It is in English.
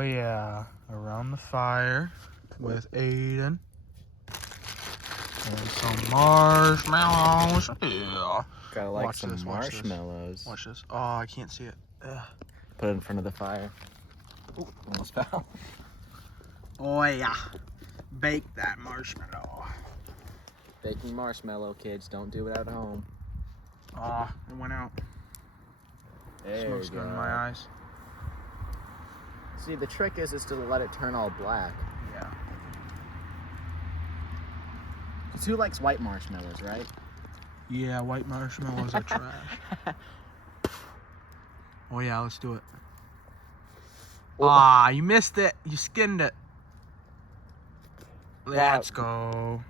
Oh yeah, around the fire with Ayden. And some marshmallows. Yeah. Gotta like Watch some this, watch this. marshmallows. Watch this. Oh, I can't see it. Ugh. Put it in front of the fire. Ooh, almost fell. Oh yeah. Bake that marshmallow. Baking marshmallow, kids. Don't do it at home. Oh, it went out. There Smoke's you going in go. my eyes. See, the trick is to let it turn all black. Yeah. Because who likes white marshmallows, right? Yeah, white marshmallows are trash. Oh yeah, let's do it. Ah, you missed it. You skinned it. Let's go.